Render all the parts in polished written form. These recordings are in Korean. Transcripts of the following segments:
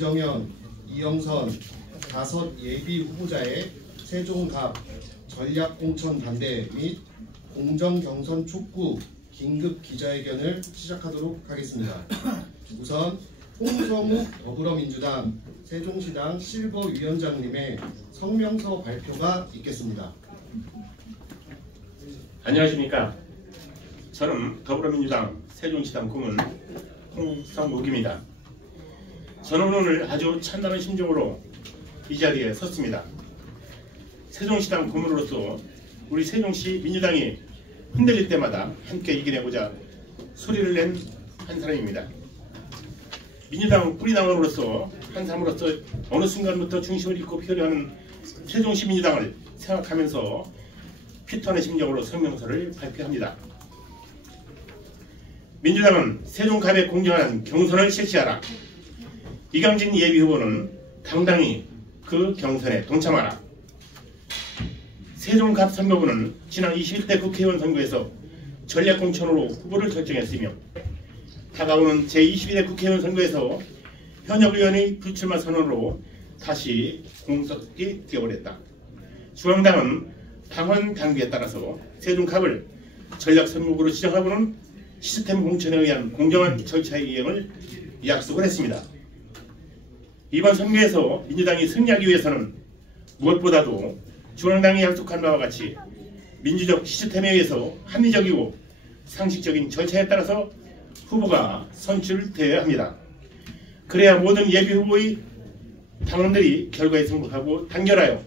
정현, 이영선 5 예비 후보자의 세종갑 전략공천 반대 및 공정경선 촉구 긴급 기자회견을 시작하도록 하겠습니다. 우선 홍성욱 더불어민주당 세종시당 실버위원장님의 성명서 발표가 있겠습니다. 안녕하십니까. 저는 더불어민주당 세종시당 고문 홍성욱입니다. 저는 오늘 아주 찬란한 심정으로 이 자리에 섰습니다. 세종시당 고문으로서 우리 세종시 민주당이 흔들릴 때마다 함께 이겨내고자 소리를 낸 한 사람입니다. 민주당 뿌리당원으로서 한 사람으로서 어느 순간부터 중심을 잃고 피어나는 세종시 민주당을 생각하면서 피터의 심정으로 성명서를 발표합니다. 민주당은 세종갑에 공정한 경선을 실시하라. 이강진 예비후보는 당당히 그 경선에 동참하라. 세종갑 선거구는 지난 21대 국회의원 선거에서 전략공천으로 후보를 결정했으며 다가오는 제22대 국회의원 선거에서 현역 의원의 불출마 선언으로 다시 공석이 되어버렸다. 중앙당은 당원 당규에 따라서 세종갑을 전략선거구로 지정하고는 시스템 공천에 의한 공정한 절차의 이행을 약속을 했습니다. 이번 선거에서 민주당이 승리하기 위해서는 무엇보다도 중앙당이 약속한 바와 같이 민주적 시스템에 의해서 합리적이고 상식적인 절차에 따라서 후보가 선출되어야 합니다. 그래야 모든 예비후보의 당원들이 결과에 승복하고 단결하여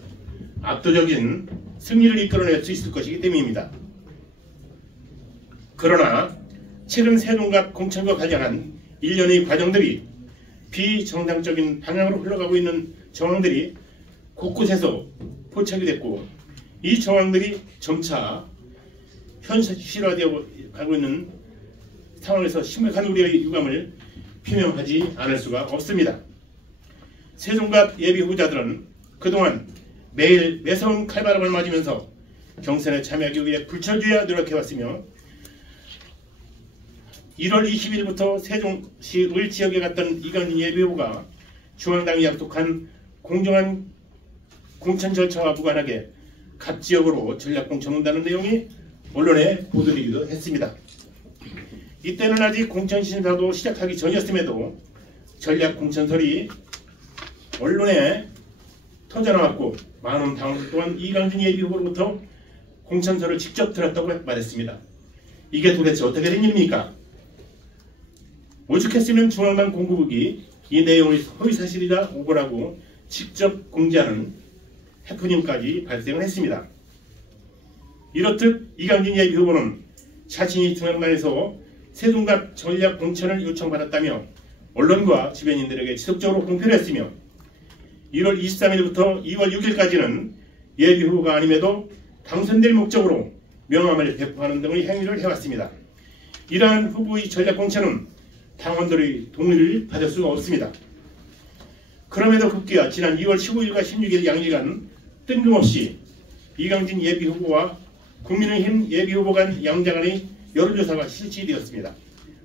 압도적인 승리를 이끌어낼 수 있을 것이기 때문입니다. 그러나 최근 세종갑 공천과 관련한 일련의 과정들이 비정당적인 방향으로 흘러가고 있는 정황들이 곳곳에서 포착이 됐고 이 정황들이 점차 현실화되어 가고 있는 상황에서 심각한 우려의 유감을 표명하지 않을 수가 없습니다. 세종갑 예비 후보자들은 그동안 매일 매서운 칼바람을 맞으면서 경선에 참여하기 위해 불철주야 노력해왔으며 1월 20일부터 세종시 을 지역에 갔던 이강진 예비후보가 중앙당이 약속한 공정한 공천 절차와 무관하게 각 지역으로 전략공천을 한다는 내용이 언론에 보도되기도 했습니다. 이때는 아직 공천심사도 시작하기 전이었음에도 전략공천설이 언론에 터져나왔고 많은 당원들 또한 이강진 예비후보로부터 공천서를 직접 들었다고 말했습니다. 이게 도대체 어떻게 된 일입니까? 오죽했으면 중앙당 공보국이 이 내용이 허위사실이다 오보라고 직접 공지하는 해프닝까지 발생을 했습니다. 이렇듯 이강진 예비후보는 자신이 중앙당에서 세종갑 전략 공천을 요청받았다며 언론과 주변인들에게 지속적으로 공표를 했으며 1월 23일부터 2월 6일까지는 예비후보가 아님에도 당선될 목적으로 명함을 배포하는 등의 행위를 해왔습니다. 이러한 후보의 전략 공천은 당원들의 동의를 받을 수가 없습니다. 그럼에도 급기야 지난 2월 15일과 16일 양일간 뜬금없이 이강진 예비후보와 국민의힘 예비후보 간 양자간의 여론조사가 실시되었습니다.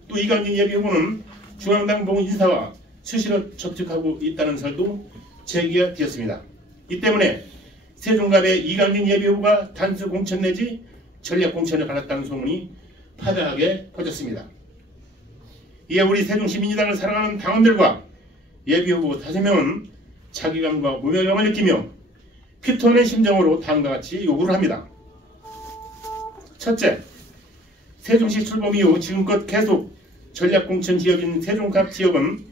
또 이강진 예비후보는 중앙당 봉 인사와 수시로 접촉하고 있다는 설도 제기되었습니다. 이 때문에 세종갑의 이강진 예비후보가 단수 공천 내지 전략 공천을 받았다는 소문이 파다하게 퍼졌습니다. 이에 우리 세종시 민주당을 사랑하는 당원들과 예비후보 5명은 자기감과 무명감을 느끼며 피토하는 심정으로 다음과 같이 요구를 합니다. 첫째, 세종시 출범 이후 지금껏 계속 전략공천 지역인 세종갑 지역은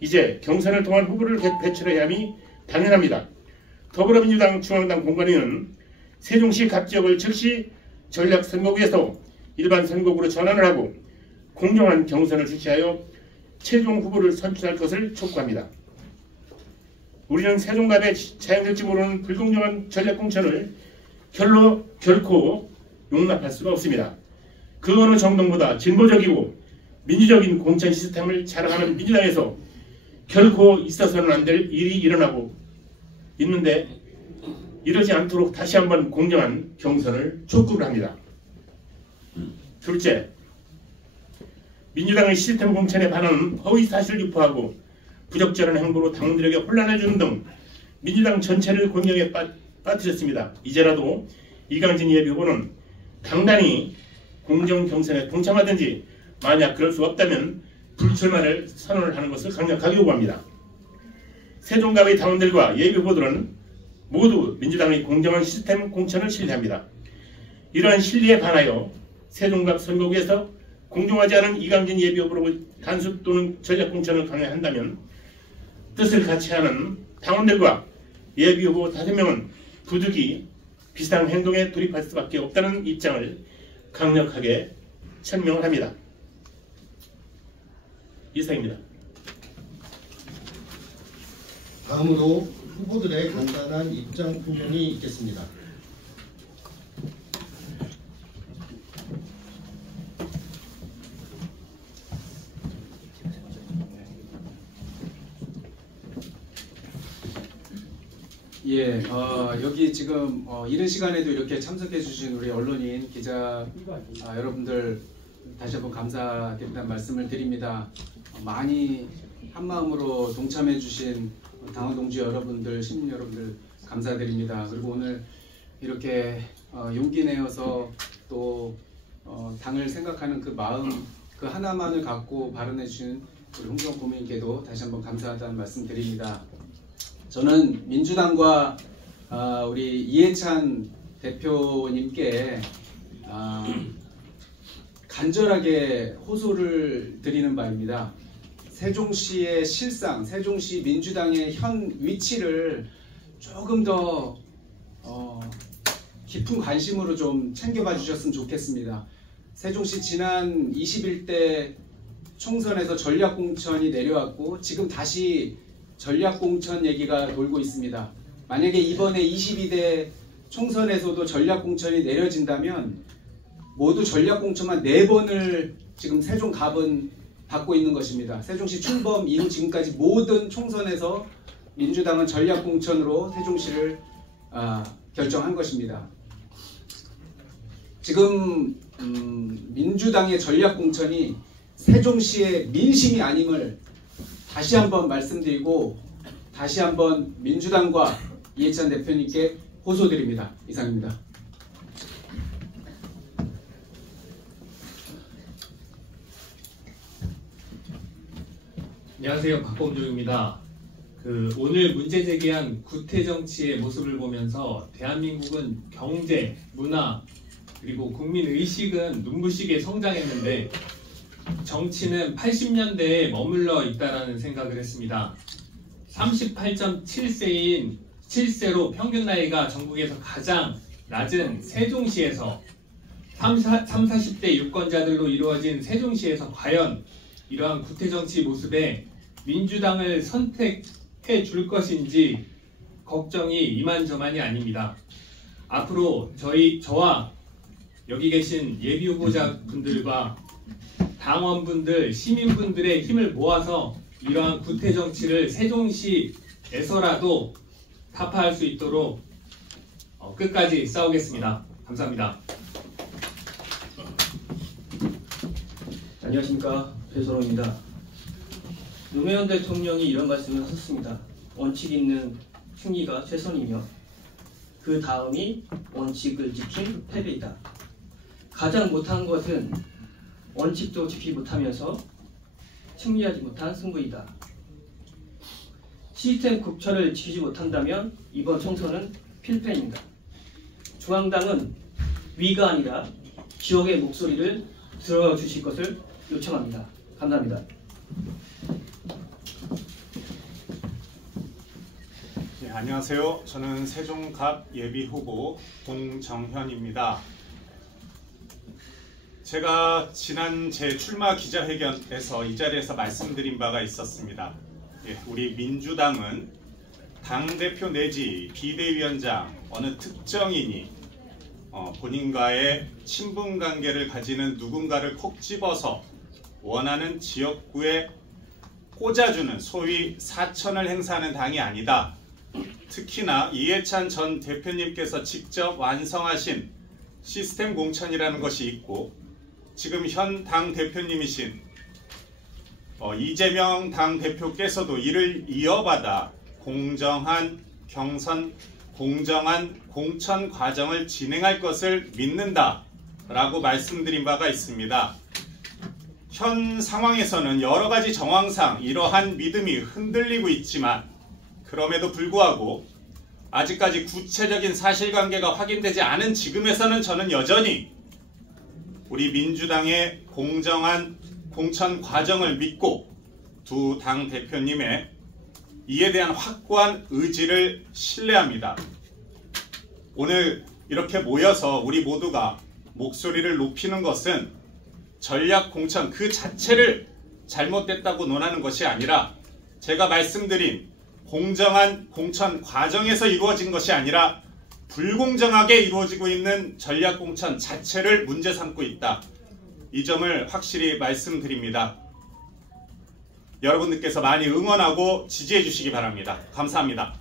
이제 경선을 통한 후보를 배출해야 함이 당연합니다. 더불어민주당 중앙당 공관위는 세종시 갑 지역을 즉시 전략선거구에서 일반 선거구로 전환을 하고 공정한 경선을 실시하여 최종 후보를 선출할 것을 촉구합니다. 우리는 세종갑에 자행될지 모르는 불공정한 전략공천을 결코 용납할 수가 없습니다. 그 어느 정당보다 진보적이고 민주적인 공천 시스템을 자랑하는 민주당에서 결코 있어서는 안 될 일이 일어나고 있는데 이러지 않도록 다시 한번 공정한 경선을 촉구를 합니다. 둘째, 민주당의 시스템 공천에 반하는 허위 사실을 유포하고 부적절한 행보로 당원들에게 혼란을 주는 등 민주당 전체를 곤경에 빠뜨렸습니다. 이제라도 이강진 예비후보는 당단히 공정 경선에 동참하든지 만약 그럴 수 없다면 불출마를 선언을 하는 것을 강력하게 요구합니다. 세종갑의 당원들과 예비후보들은 모두 민주당의 공정한 시스템 공천을 신뢰합니다. 이러한 신뢰에 반하여 세종갑 선거구에서 공정하지 않은 이강진 예비후보로 단수 또는 전략 공천을 강행한다면 뜻을 같이 하는 당원들과 예비후보 5명은 부득이 비슷한 행동에 돌입할 수밖에 없다는 입장을 강력하게 천명을 합니다. 이상입니다. 다음으로 후보들의 간단한 입장 표명이 있겠습니다. 예, 여기 지금 이른 시간에도 이렇게 참석해 주신 우리 언론인, 기자 여러분들 다시 한번 감사드린다는 말씀을 드립니다. 많이 한마음으로 동참해 주신 당원 동지 여러분들, 시민 여러분들 감사드립니다. 그리고 오늘 이렇게 용기 내어서 또 당을 생각하는 그 마음, 그 하나만을 갖고 발언해 주신 우리 홍정욱 고민께도 다시 한번 감사하다는 말씀 드립니다. 저는 민주당과 우리 이해찬 대표님께 간절하게 호소를 드리는 바입니다. 세종시의 실상, 세종시 민주당의 현 위치를 조금 더 깊은 관심으로 좀 챙겨봐 주셨으면 좋겠습니다. 세종시 지난 21대 총선에서 전략공천이 내려왔고 지금 다시 전략공천 얘기가 돌고 있습니다. 만약에 이번에 22대 총선에서도 전략공천이 내려진다면 모두 전략공천만 4번을 지금 세종갑은 받고 있는 것입니다. 세종시 출범 이후 지금까지 모든 총선에서 민주당은 전략공천으로 세종시를 결정한 것입니다. 지금 민주당의 전략공천이 세종시의 민심이 아님을 다시 한번 말씀드리고 다시 한번 민주당과 이해찬 대표님께 호소드립니다. 이상입니다. 안녕하세요. 박범종입니다. 오늘 문제 제기한 구태 정치의 모습을 보면서 대한민국은 경제, 문화, 그리고 국민 의식은 눈부시게 성장했는데 정치는 80년대에 머물러 있다라는 생각을 했습니다. 38.7세인 7세로 평균 나이가 전국에서 가장 낮은 세종시에서 40대 유권자들로 이루어진 세종시에서 과연 이러한 구태정치 모습에 민주당을 선택해 줄 것인지 걱정이 이만저만이 아닙니다. 앞으로 저와 여기 계신 예비후보자분들과 당원분들, 시민분들의 힘을 모아서 이러한 구태정치를 세종시에서라도 타파할 수 있도록 끝까지 싸우겠습니다. 감사합니다. 안녕하십니까, 배소롱입니다. 노무현 대통령이 이런 말씀을 하셨습니다. 원칙 있는 승리가 최선이며 그 다음이 원칙을 지킨 패배이다. 가장 못한 것은 원칙도 지키지 못하면서 승리하지 못한 승부이다. 시스템 국처를 지키지 못한다면 이번 총선은 필패입니다. 중앙당은 위가 아니라 지역의 목소리를 들어주실 것을 요청합니다. 감사합니다. 네, 안녕하세요. 저는 세종갑 예비후보 공정현입니다. 제가 지난 제 출마 기자회견에서 이 자리에서 말씀드린 바가 있었습니다. 우리 민주당은 당대표 내지 비대위원장 어느 특정인이 본인과의 친분관계를 가지는 누군가를 콕 집어서 원하는 지역구에 꽂아주는 소위 사천을 행사하는 당이 아니다. 특히나 이해찬 전 대표님께서 직접 완성하신 시스템 공천이라는 것이 있고 지금 현 당 대표님이신 이재명 당대표께서도 이를 이어받아 공정한 경선, 공정한 공천 과정을 진행할 것을 믿는다라고 말씀드린 바가 있습니다. 현 상황에서는 여러 가지 정황상 이러한 믿음이 흔들리고 있지만 그럼에도 불구하고 아직까지 구체적인 사실관계가 확인되지 않은 지금에서는 저는 여전히 우리 민주당의 공정한 공천 과정을 믿고 두 당 대표님의 이에 대한 확고한 의지를 신뢰합니다. 오늘 이렇게 모여서 우리 모두가 목소리를 높이는 것은 전략 공천 그 자체를 잘못됐다고 논하는 것이 아니라 제가 말씀드린 공정한 공천 과정에서 이루어진 것이 아니라 불공정하게 이루어지고 있는 전략 공천 자체를 문제 삼고 있다. 이 점을 확실히 말씀드립니다. 여러분들께서 많이 응원하고 지지해 주시기 바랍니다. 감사합니다.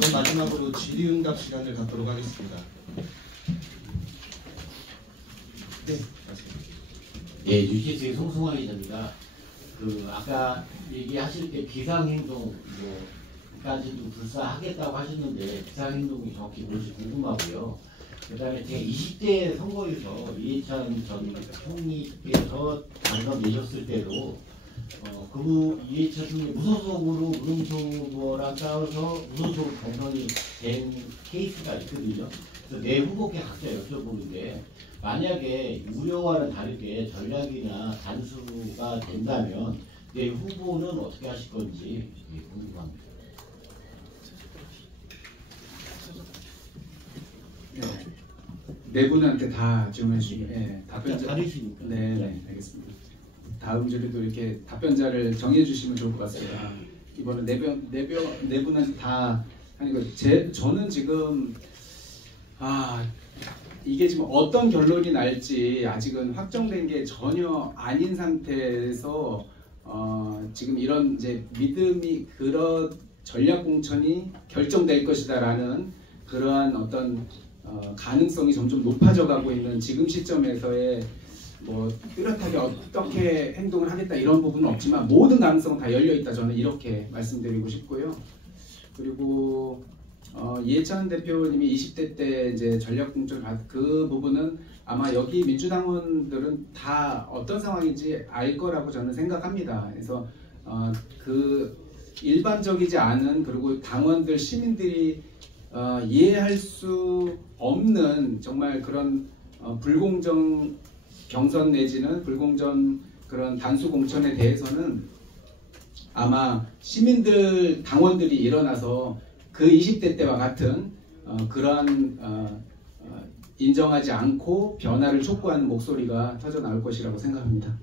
네, 마지막으로 질의응답 시간을 갖도록 하겠습니다. 네, 맞습니다. 예, 유키스의 송승환 기자입니다. 아까 얘기하실 때 비상행동까지도 불사하겠다고 하셨는데 비상행동이 정확히 뭔지 궁금하고요. 그 다음에 제가 20대 선거에서 이해찬 전 총리께서 당선되셨을 때도 이해찬 총리 무소속으로 무등수 후보랑 싸워서 무소속 당선이 된 케이스가 있거든요. 그래서 내 후보께 각자 여쭤보는데 만약에 우려와는 다르게 전략이나 단수가 된다면 내 후보는 어떻게 하실 건지 궁금합니다. 네 분한테 다 질문해 주시면 답변자 다르시니까. 네, 알겠습니다. 다음 주에도 이렇게 답변자를 정해 주시면 좋을 것 같습니다. 이번에 네 분한테 다 하는 거. 저는 지금 이게 지금 어떤 결론이 날지 아직은 확정된 게 전혀 아닌 상태에서 지금 이런 이제 믿음이 그런 전략 공천이 결정될 것이다라는 그러한 어떤 가능성이 점점 높아져 가고 있는 지금 시점에서의 뭐 뚜렷하게 어떻게 행동을 하겠다 이런 부분은 없지만 모든 가능성은 다 열려 있다 저는 이렇게 말씀드리고 싶고요. 그리고 이해찬 대표님이 20대 때 이제 전략 공천 그 부분은 아마 여기 민주당원들은 다 어떤 상황인지 알 거라고 저는 생각합니다. 그래서 그 일반적이지 않은 그리고 당원들 시민들이 이해할 수 없는 정말 그런 불공정 경선 내지는 불공정 그런 단수 공천에 대해서는 아마 시민들 당원들이 일어나서 그 20대 때와 같은 그러한 인정하지 않고 변화를 촉구하는 목소리가 터져 나올 것이라고 생각합니다.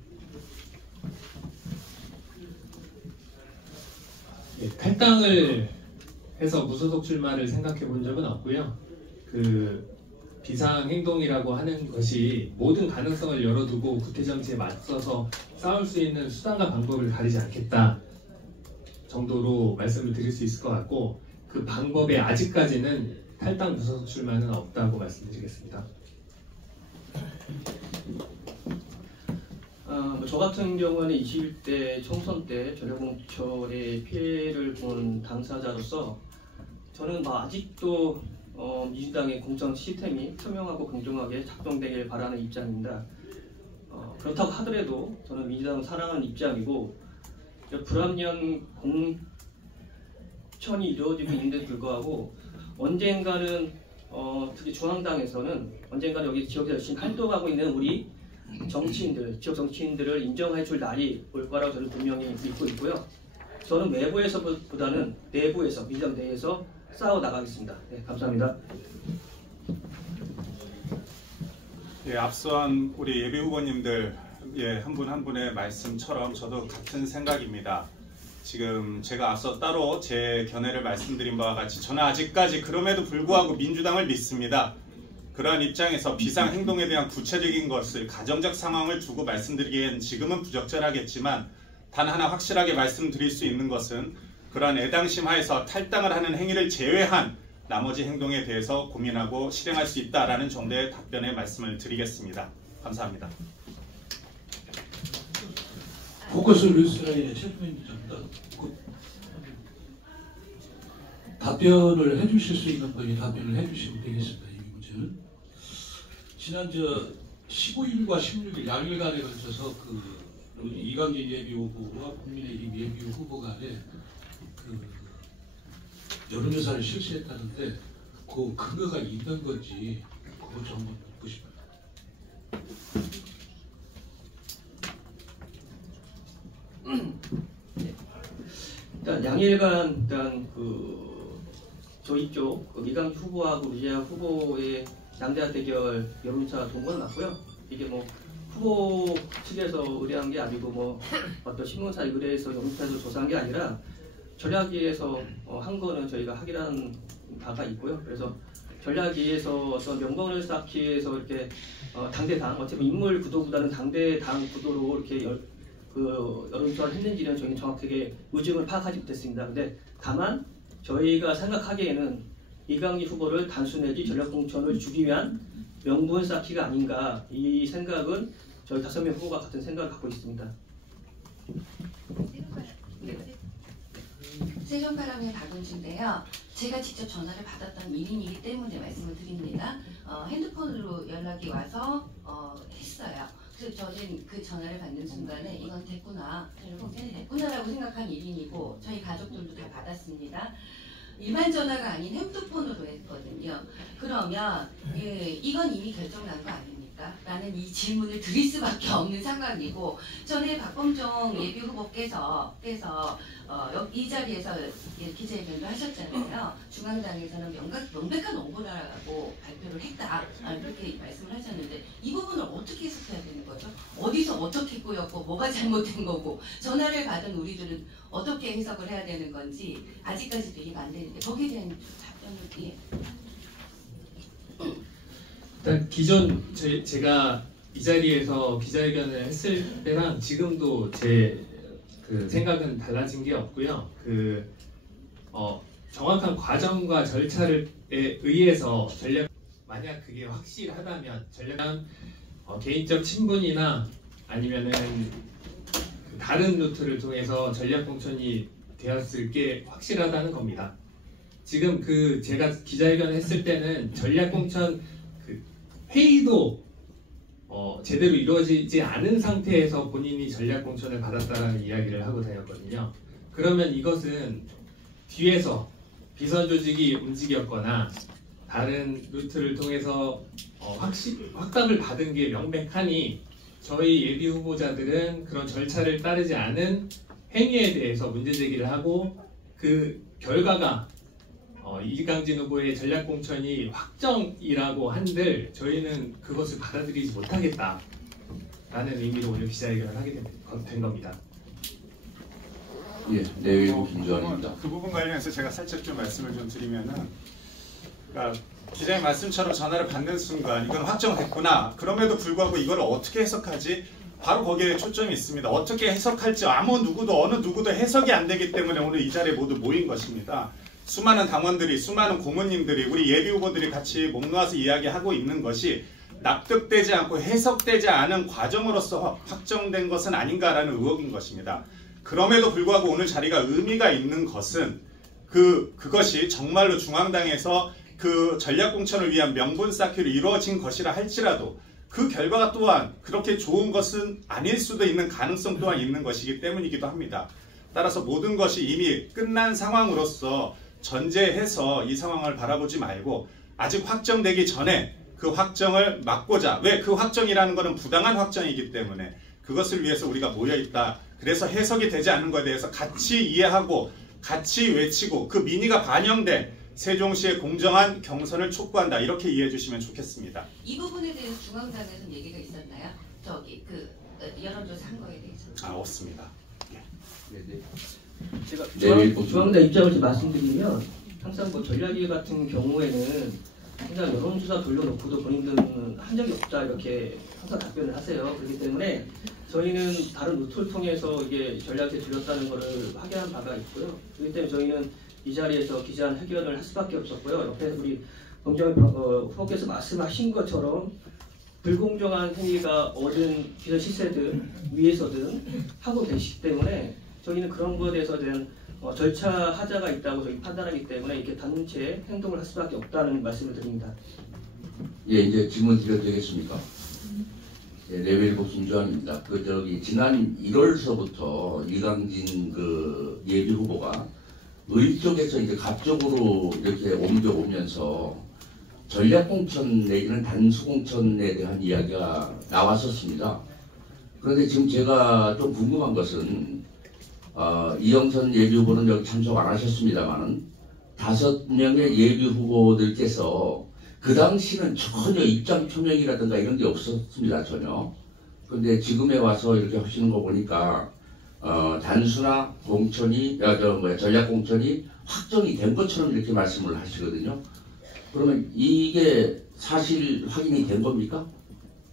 네, 탈당을 해서 무소속 출마를 생각해 본 적은 없고요. 그 비상행동이라고 하는 것이 모든 가능성을 열어두고 구태정치에 맞서서 싸울 수 있는 수단과 방법을 가리지 않겠다 정도로 말씀을 드릴 수 있을 것 같고 그 방법에 아직까지는 탈당 무소속 출마는 없다고 말씀드리겠습니다. 저 같은 경우는 21대 총선 때 전략공천의 피해를 본 당사자로서 저는 아직도 민주당의 공천 시스템이 투명하고 공정하게 작동되길 바라는 입장입니다. 그렇다고 하더라도 저는 민주당을 사랑하는 입장이고 불합리한 공천이 이루어지고 있는데도 불구하고 언젠가는 특히 중앙당에서는 언젠가는 여기 지역에서 열심히 활동하고 있는 우리 정치인들, 지역 정치인들을 인정해 줄 날이 올 거라고 저는 분명히 믿고 있고요. 저는 외부에서보다는 내부에서, 민주당 내에서 싸워 나가겠습니다. 네, 감사합니다. 예, 앞선 우리 예비 후보님들 한 분 한 분의 말씀처럼 저도 같은 생각입니다. 지금 제가 앞서 따로 제 견해를 말씀드린 바와 같이 저는 아직까지 그럼에도 불구하고 민주당을 믿습니다. 그러한 입장에서 비상행동에 대한 구체적인 것을 가정적 상황을 두고 말씀드리기엔 지금은 부적절하겠지만 단 하나 확실하게 말씀드릴 수 있는 것은 그러한 애당심 하에서 탈당을 하는 행위를 제외한 나머지 행동에 대해서 고민하고 실행할 수 있다라는 정도의 답변의 말씀을 드리겠습니다. 감사합니다. 포커스 뉴스라인의 최수민 기자입니다. 답변을 해주실 수 있는 분이 답변을 해주시면 되겠습니다. 이 문제는 지난 15일과 16일 양일간에 걸쳐서 이강진 예비후보와 국민의힘 예비후보 간에 여론조사를 실시했다는데 그 근거가 있는 건지 그거 좀 묻고 싶어요. 일단 양일간 저희 쪽 이강진 후보하고 류재하 후보의 양대한 대결 여론조사 동거는 맞고요. 이게 뭐 후보 측에서 의뢰한 게 아니고 뭐 어떤 신문사 의뢰해서 여론조사에서 조사한 게 아니라 전략위에서 한 거는 저희가 확인한 바가 있고요. 그래서 전략위에서 어떤 명분을 쌓기 위해서 이렇게 당대당 어차피 인물 구도보다는 당대당 구도로 이렇게 여론조사를 했는지는 저희는 정확하게 의중을 파악하지 못했습니다. 근데 다만 저희가 생각하기에는 이강진 후보를 단순하게 전략공천을 주기 위한 명분 쌓기가 아닌가, 이 생각은 저희 5명 후보가 같은 생각을 갖고 있습니다. 세종파랑의 박은주인데요. 제가 직접 전화를 받았던 1인이기 때문에 말씀을 드립니다. 핸드폰으로 연락이 와서 했어요. 그래서 저는 그 전화를 받는 순간에 이건 됐구나, 전략공천이 됐구나라고 생각한 1인이고 저희 가족들도 다 받았습니다. 일반 전화가 아닌 핸드폰으로 했거든요. 그러면 이건 이미 결정난 거 아닙니까? 라는 이 질문을 드릴 수밖에 없는 상황이고, 전에 박범종 예비후보께서 이 자리에서 기자회견도 하셨잖아요. 중앙당에서는 명백한 오보라고 발표를 했다, 이렇게 말씀을 하셨는데 이 부분을 어떻게 해석해야 되는 거죠? 어디서 어떻게 꼬였고 뭐가 잘못된 거고, 전화를 받은 우리들은 어떻게 해석을 해야 되는 건지 아직까지도 이해가 안 되는데 거기에 대한 답변을 일단 기존 제가 이 자리에서 기자회견을 했을 때랑 지금도 제 생각은 달라진 게 없고요. 정확한 과정과 절차에 의해서 만약 그게 확실하다면 전략은 개인적 친분이나 아니면은 다른 루트를 통해서 전략 공천이 되었을 게 확실하다는 겁니다. 지금 제가 기자회견을 했을 때는 전략 공천 회의도 제대로 이루어지지 않은 상태에서 본인이 전략 공천을 받았다라는 이야기를 하고 다녔거든요. 그러면 이것은 뒤에서 비선 조직이 움직였거나 다른 루트를 통해서 확답을 받은 게 명백하니 저희 예비 후보자들은 그런 절차를 따르지 않은 행위에 대해서 문제 제기를 하고 그 결과가 이강진 후보의 전략 공천이 확정이라고 한들 저희는 그것을 받아들이지 못하겠다라는 의미로 오늘 기자회견을 하게 된 겁니다. 예, 내외부 김주환입니다. 그 부분 관련해서 제가 살짝 좀 말씀을 좀 드리면은, 그러니까 기자님 말씀처럼 전화를 받는 순간 이건 확정됐구나. 그럼에도 불구하고 이걸 어떻게 해석하지? 바로 거기에 초점이 있습니다. 어떻게 해석할지 어느 누구도 해석이 안 되기 때문에 오늘 이 자리에 모두 모인 것입니다. 수많은 당원들이, 수많은 고모님들이, 우리 예비 후보들이 같이 목 놓아서 이야기하고 있는 것이 납득되지 않고 해석되지 않은 과정으로서 확정된 것은 아닌가라는 의혹인 것입니다. 그럼에도 불구하고 오늘 자리가 의미가 있는 것은 그것이 정말로 중앙당에서 그 전략공천을 위한 명분 쌓기로 이루어진 것이라 할지라도 그 결과가 또한 그렇게 좋은 것은 아닐 수도 있는 가능성 또한 있는 것이기 때문이기도 합니다. 따라서 모든 것이 이미 끝난 상황으로서 전제해서 이 상황을 바라보지 말고 아직 확정되기 전에 그 확정을 막고자, 왜 그 확정이라는 것은 부당한 확정이기 때문에 그것을 위해서 우리가 모여있다. 그래서 해석이 되지 않는 것에 대해서 같이 이해하고 같이 외치고 그 민의가 반영된 세종시의 공정한 경선을 촉구한다. 이렇게 이해해 주시면 좋겠습니다. 이 부분에 대해서 중앙당에서 얘기가 있었나요? 여론조사 한 거에 대해서? 없습니다. 네네. 제가 중앙당 입장을 좀 말씀드리면 항상 전략위 같은 경우에는 그냥 여론조사 돌려놓고도 본인들은 한 적이 없다 이렇게 항상 답변을 하세요. 그렇기 때문에 저희는 다른 루트를 통해서 이게 전략에 들렸다는 것을 확인한 바가 있고요. 그렇기 때문에 저희는 이 자리에서 기자회견을 할 수밖에 없었고요. 옆에서 우리 범정 후보께서 말씀하신 것처럼 불공정한 행위가 얻은 기존 시세든 위에서든 하고 계시기 때문에 저희는 그런 거에 대해서 는 절차 하자가 있다고 저희 판단하기 때문에 이렇게 단체 행동을 할 수밖에 없다는 말씀을 드립니다. 예, 이제 질문 드려도 되겠습니까? 예, 레벨 김주환입니다. 지난 1월서부터 이강진 예비 후보가 의 쪽에서 이제 갑적으로 이렇게 옮겨오면서 전략공천 내지는 단수공천에 대한 이야기가 나왔었습니다. 그런데 지금 제가 좀 궁금한 것은 이영선 예비 후보는 여기 참석 안 하셨습니다만은 5명의 예비 후보들께서 그 당시는 전혀 입장 표명이라든가 이런 게 없었습니다. 전혀. 그런데 지금에 와서 이렇게 하시는 거 보니까 단수나 공천이 전략 공천이 확정이 된 것처럼 이렇게 말씀을 하시거든요. 그러면 이게 사실 확인이 된 겁니까?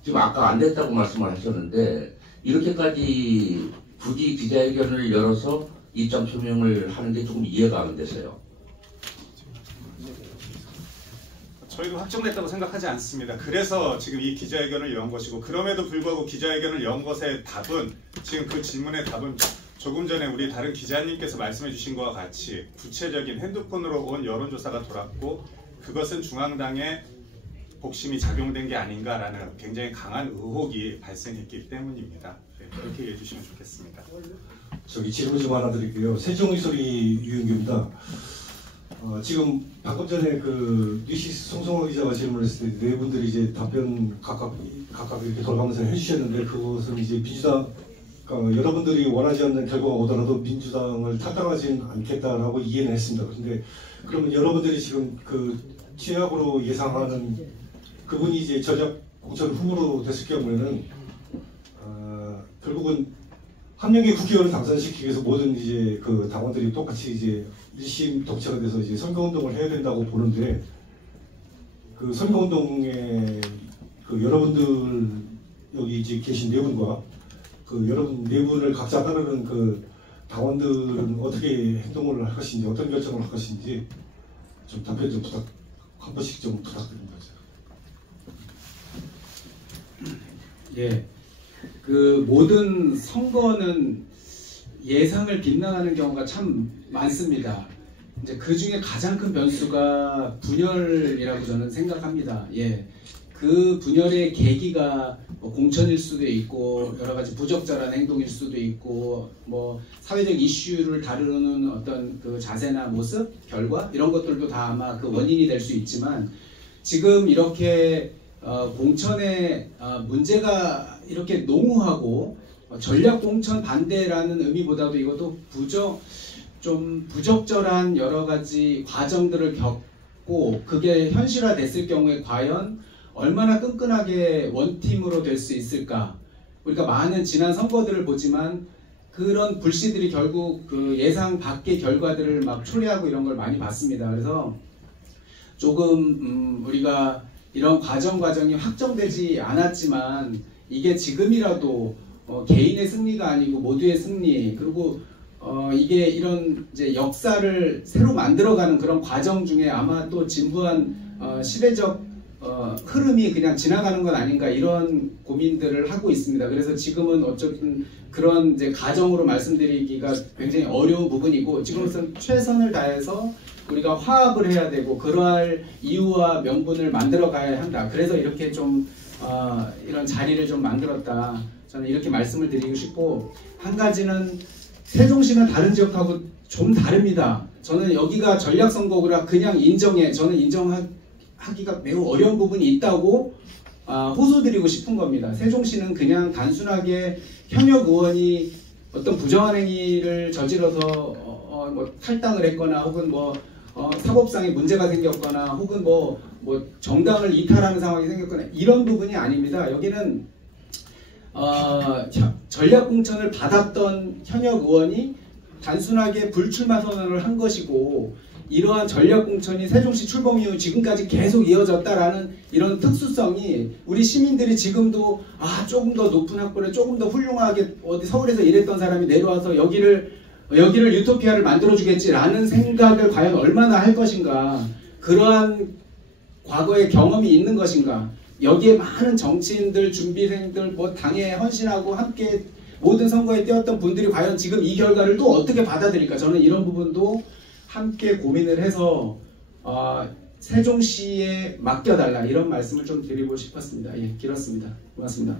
지금 아까 안 됐다고 말씀을 하셨는데 이렇게까지 굳이 기자회견을 열어서 입장 표명을 하는 게 조금 이해가 안 돼서요. 저희도 확정됐다고 생각하지 않습니다. 그래서 지금 이 기자회견을 연 것이고 그럼에도 불구하고 기자회견을 연 것의 답은 지금 그 질문의 답은 조금 전에 우리 다른 기자님께서 말씀해 주신 것과 같이 구체적인 핸드폰으로 온 여론조사가 돌았고 그것은 중앙당의 복심이 작용된 게 아닌가라는 굉장히 강한 의혹이 발생했기 때문입니다. 네, 그렇게 이해해 주시면 좋겠습니다. 질문 좀 하나 드릴게요. 세종의소리 유윤규입니다. 지금 방금 전에 뉴시스 송성호 기자가 질문했을 때 네 분들이 이제 답변 각각 이렇게 돌아가면서 해주셨는데 그것은 이제 민주당 여러분들이 원하지 않는 결과가 오더라도 민주당을 탓당하지는 않겠다라고 이해는 했습니다. 그런데 그러면 여러분들이 지금 최악으로 예상하는 그분이 이제 전략 공천 후보로 됐을 경우에는 결국은 한 명의 국회의원을 당선시키기 위해서 모든 이제 당원들이 똑같이 이제 일심 독처가 돼서 이제 선거운동을 해야 된다고 보는데 선거운동에 여러분들 여기 이제 계신 네 분과 여러분 네 분을 각자 따르는 당원들은 어떻게 행동을 할 것인지 어떤 결정을 할 것인지 좀 답변 좀 한 번씩 좀 부탁드립니다. 예, 모든 선거는 예상을 빗나가는 경우가 참 많습니다. 이제 그 중에 가장 큰 변수가 분열이라고 저는 생각합니다. 예, 그 분열의 계기가 공천일 수도 있고 여러 가지 부적절한 행동일 수도 있고 사회적 이슈를 다루는 어떤 자세나 모습, 결과 이런 것들도 다 아마 원인이 될 수 있지만 지금 이렇게 공천에 문제가 이렇게 농후하고 전략 공천 반대라는 의미보다도 이것도 좀 부적절한 여러 가지 과정들을 겪고 그게 현실화됐을 경우에 과연 얼마나 끈끈하게 원팀으로 될 수 있을까? 우리가 많은 지난 선거들을 보지만 그런 불씨들이 결국 예상 밖의 결과들을 막 초래하고 이런 걸 많이 봤습니다. 그래서 조금 우리가 이런 과정이 확정되지 않았지만 이게 지금이라도 개인의 승리가 아니고 모두의 승리 그리고 이게 이런 이제 역사를 새로 만들어가는 그런 과정 중에 아마 또 진부한 시대적 흐름이 그냥 지나가는 건 아닌가 이런 고민들을 하고 있습니다. 그래서 지금은 어쨌든 그런 이제 가정으로 말씀드리기가 굉장히 어려운 부분이고 지금으로서는 최선을 다해서 우리가 화합을 해야 되고 그러할 이유와 명분을 만들어 가야 한다. 그래서 이렇게 좀 이런 자리를 좀 만들었다. 저는 이렇게 말씀을 드리고 싶고 한 가지는 세종시는 다른 지역하고 좀 다릅니다. 저는 여기가 전략선거구라 그냥 저는 인정하기가 매우 어려운 부분이 있다고 호소드리고 싶은 겁니다. 세종시는 그냥 단순하게 현역 의원이 어떤 부정한 행위를 저질러서 탈당을 했거나 혹은 사법상의 문제가 생겼거나 혹은 정당을 이탈하는 상황이 생겼거나 이런 부분이 아닙니다. 여기는 전략 공천을 받았던 현역 의원이 단순하게 불출마 선언을 한 것이고 이러한 전략 공천이 세종시 출범 이후 지금까지 계속 이어졌다라는 이런 특수성이 우리 시민들이 지금도 조금 더 높은 학벌에 조금 더 훌륭하게 어디 서울에서 일했던 사람이 내려와서 여기를 유토피아를 만들어주겠지라는 생각을 과연 얼마나 할 것인가 그러한 과거의 경험이 있는 것인가 여기에 많은 정치인들, 준비생들, 뭐 당에 헌신하고 함께 모든 선거에 뛰었던 분들이 과연 지금 이 결과를 또 어떻게 받아들일까? 저는 이런 부분도 함께 고민을 해서 세종시에 맡겨달라 이런 말씀을 좀 드리고 싶었습니다. 예, 길었습니다. 고맙습니다.